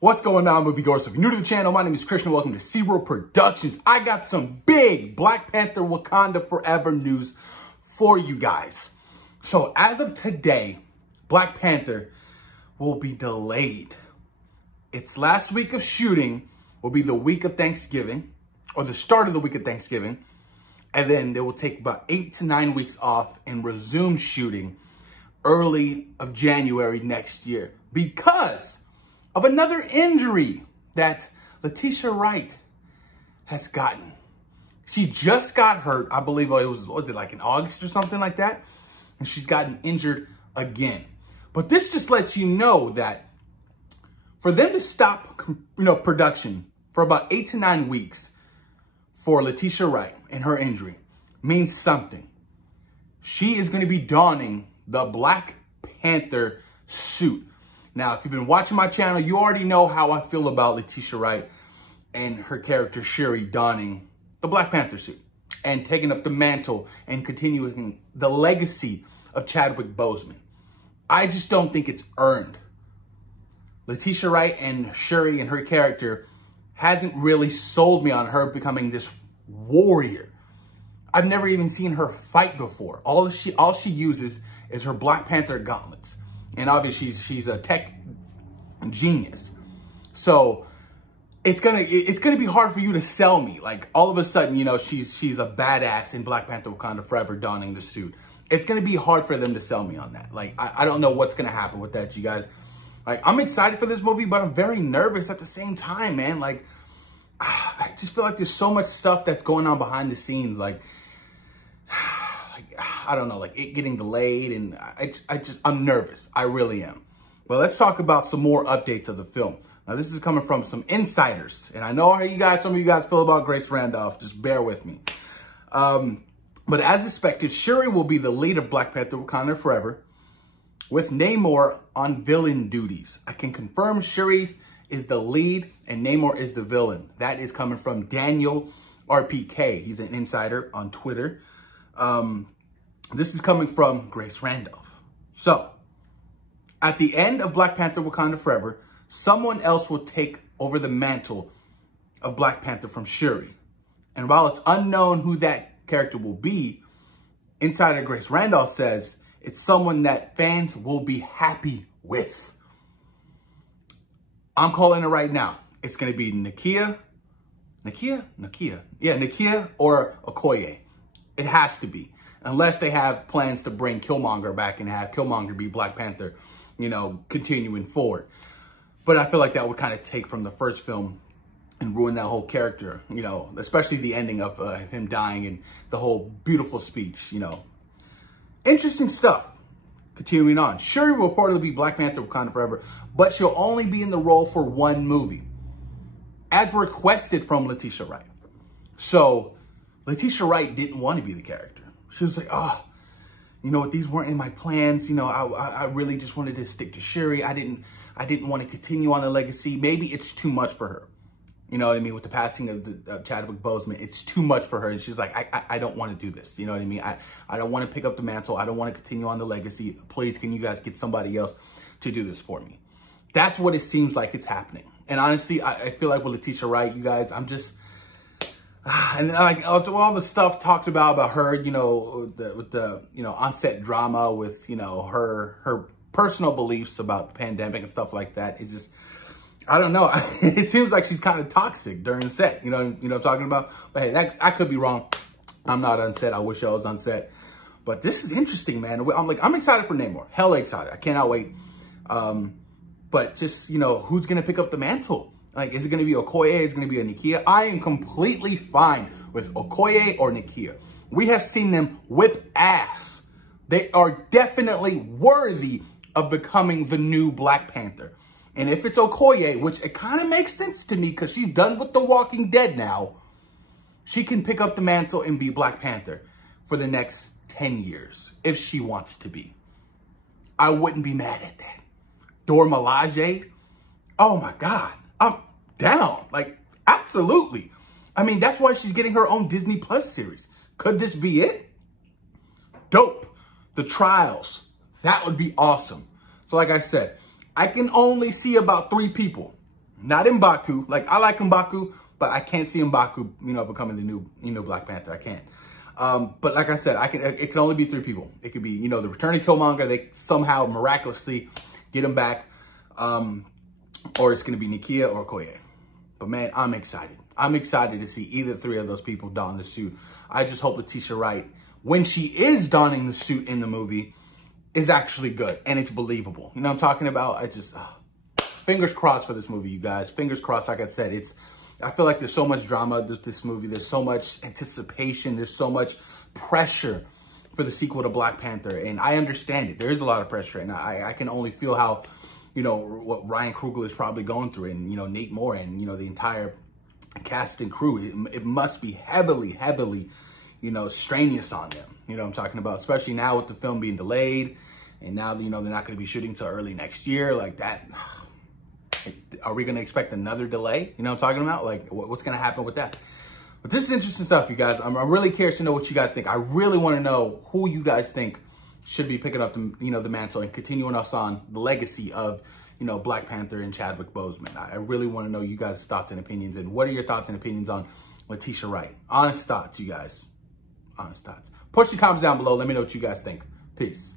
What's going on, moviegoers? So if you're new to the channel, my name is Christian. Welcome to SeaWorld Productions. I got some big Black Panther Wakanda Forever news for you guys. So as of today, Black Panther will be delayed. Its last week of shooting will be the week of Thanksgiving, or the start of the week of Thanksgiving. And then they will take about 8 to 9 weeks off and resume shooting early of January next year because of another injury that Letitia Wright has gotten. She just got hurt, I believe it was it like in August or something like that? And she's gotten injured again. But this just lets you know that for them to stop, production for about 8 to 9 weeks for Letitia Wright and her injury means something. She is going to be donning the Black Panther suit. Now, if you've been watching my channel, you already know how I feel about Letitia Wright and her character Shuri donning the Black Panther suit and taking up the mantle and continuing the legacy of Chadwick Boseman. I just don't think it's earned. Letitia Wright and Shuri and her character hasn't really sold me on her becoming this warrior. I've never even seen her fight before. All she uses is her Black Panther gauntlets. And obviously she's a tech genius. So it's gonna be hard for you to sell me. Like all of a sudden, she's a badass in Black Panther Wakanda Forever donning the suit. It's gonna be hard for them to sell me on that. Like I don't know what's gonna happen with that, you guys. Like I'm excited for this movie, but I'm very nervous at the same time, man. Like I just feel like there's so much stuff that's going on behind the scenes. Like I don't know, like it getting delayed, and I'm nervous. I really am. Well, let's talk about some more updates of the film. Now, this is coming from some insiders, and I know how some of you guys feel about Grace Randolph. Just bear with me. But as expected, Shuri will be the lead of Black Panther Wakanda Forever, with Namor on villain duties. I can confirm Shuri is the lead and Namor is the villain. That is coming from Daniel RPK. He's an insider on Twitter. This is coming from Grace Randolph. So, at the end of Black Panther Wakanda Forever, someone else will take over the mantle of Black Panther from Shuri. And while it's unknown who that character will be, insider Grace Randolph says it's someone that fans will be happy with. I'm calling it right now. It's going to be Nakia or Okoye. It has to be. Unless they have plans to bring Killmonger back and have Killmonger be Black Panther, continuing forward. But I feel like that would kind of take from the first film and ruin that whole character, especially the ending of him dying and the whole beautiful speech, Interesting stuff. Continuing on. Shuri will reportedly be Black Panther Wakanda Forever, but she'll only be in the role for one movie, as requested from Letitia Wright. So, Letitia Wright didn't want to be the character. She was like, oh, these weren't in my plans. I really just wanted to stick to Shuri. I didn't want to continue on the legacy. Maybe it's too much for her. You know what I mean? With the passing of Chadwick Boseman, it's too much for her. And she's like, I don't want to do this. You know what I mean? I don't want to pick up the mantle. I don't want to continue on the legacy. Please, can you guys get somebody else to do this for me? That's what it seems like it's happening. And honestly, I feel like with Letitia Wright, you guys, I'm just... And like all the stuff talked about her, with the on-set drama with, her personal beliefs about the pandemic and stuff like that. It's just, I don't know. It seems like she's kind of toxic during set. You know what I'm talking about? But hey, I could be wrong. I'm not on set. I wish I was on set. But this is interesting, man. I'm excited for Namor. Hella excited. I cannot wait. But just, who's going to pick up the mantle? Like, is it going to be Okoye? Is it going to be a Nakia? I am completely fine with Okoye or Nakia. We have seen them whip ass. They are definitely worthy of becoming the new Black Panther. And if it's Okoye, which it kind of makes sense to me because she's done with The Walking Dead now, she can pick up the mantle and be Black Panther for the next 10 years if she wants to be. I wouldn't be mad at that. Dora Milaje, oh my God. I'm down. Like, absolutely. I mean, that's why she's getting her own Disney Plus series. Could this be it? Dope. The Trials. That would be awesome. So like I said, I can only see about 3 people Not M'Baku. Like, I like M'Baku, but I can't see M'Baku, you know, becoming the new Black Panther. I can't. But like I said, it can only be 3 people. It could be, you know, the returning Killmonger. They somehow miraculously get him back. Or it's going to be Nakia or Okoye. But man, I'm excited. I'm excited to see either 3 of those people don the suit. I just hope Letitia Wright, when she is donning the suit in the movie, is actually good and it's believable. You know what I'm talking about? Fingers crossed for this movie, you guys. Fingers crossed. Like I said, I feel like there's so much drama with this movie. There's so much anticipation. There's so much pressure for the sequel to Black Panther. And I understand it. There is a lot of pressure. And I can only feel how, you know, what Ryan Coogler is probably going through, and, you know, Nate Moore and, you know, the entire cast and crew. It must be heavily, you know, strenuous on them. You know what I'm talking about? Especially now with the film being delayed. And now, you know, they're not going to be shooting till early next year. Like that. Are we going to expect another delay? You know what I'm talking about? Like, what's going to happen with that? But this is interesting stuff, you guys. I'm really curious to know what you guys think. I really want to know who you guys think should be picking up the, you know, the mantle and continuing us on the legacy of, you know, Black Panther and Chadwick Boseman. I really want to know you guys' thoughts and opinions. And what are your thoughts and opinions on Letitia Wright? Honest thoughts, you guys. Honest thoughts. Push the comments down below. Let me know what you guys think. Peace.